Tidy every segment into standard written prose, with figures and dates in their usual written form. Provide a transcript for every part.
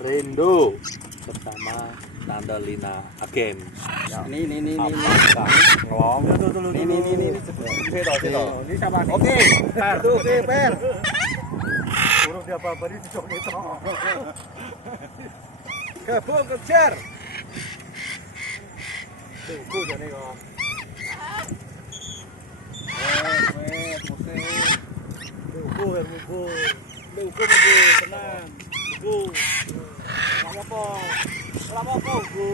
Rindo bersama Tante Lina Agen. Ya. Ini. Ngelong. Ini. Ini sama nih. Oke, Per. Oke, Per. Urung dia apa-apa di cocok itu. Gabung kejar. Tunggu jane kok. Mugo. Tenang. Mugo. Apa? Lama apa, Mugo?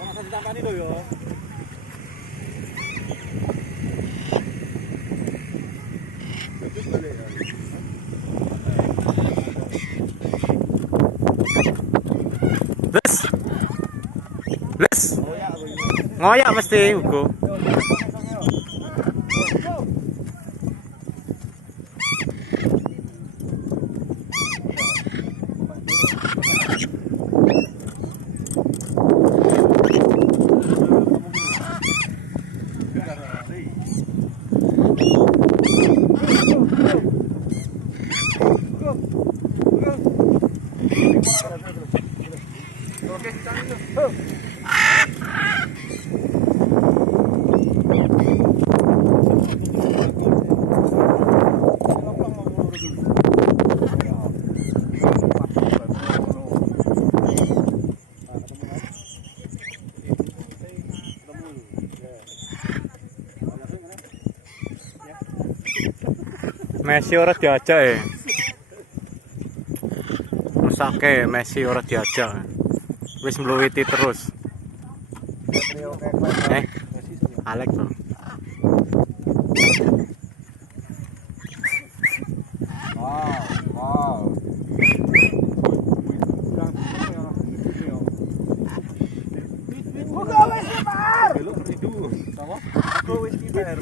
Ora usah ditampani lho ya. Les. Ngoyak mesti Ugo. Messi ora diajak ya. Rusake Messi ora diajak. Wis mluwiti terus. Alex bro. Wow. Buka wis Par. Belum rindu. Sama? Aku wis Par.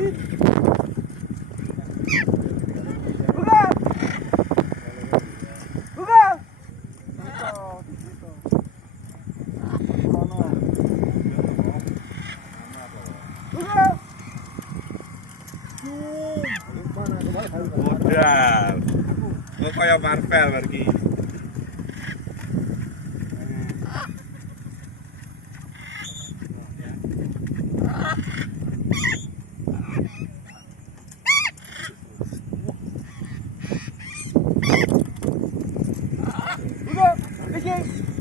Udah. Lo kayak Marvel lagi. Oke, Par.